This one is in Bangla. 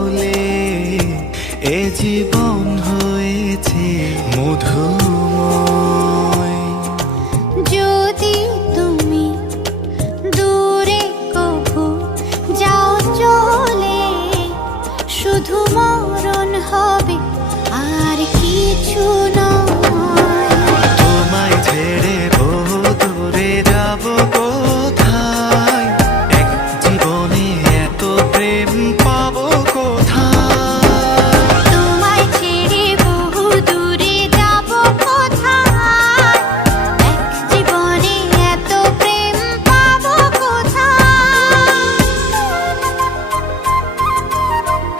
বলে এ জীবন হয়েছে মধুময়। যদি তুমি দূরে কভু যাও চলে, শুধু মরণ হবে আর কিছু নয়।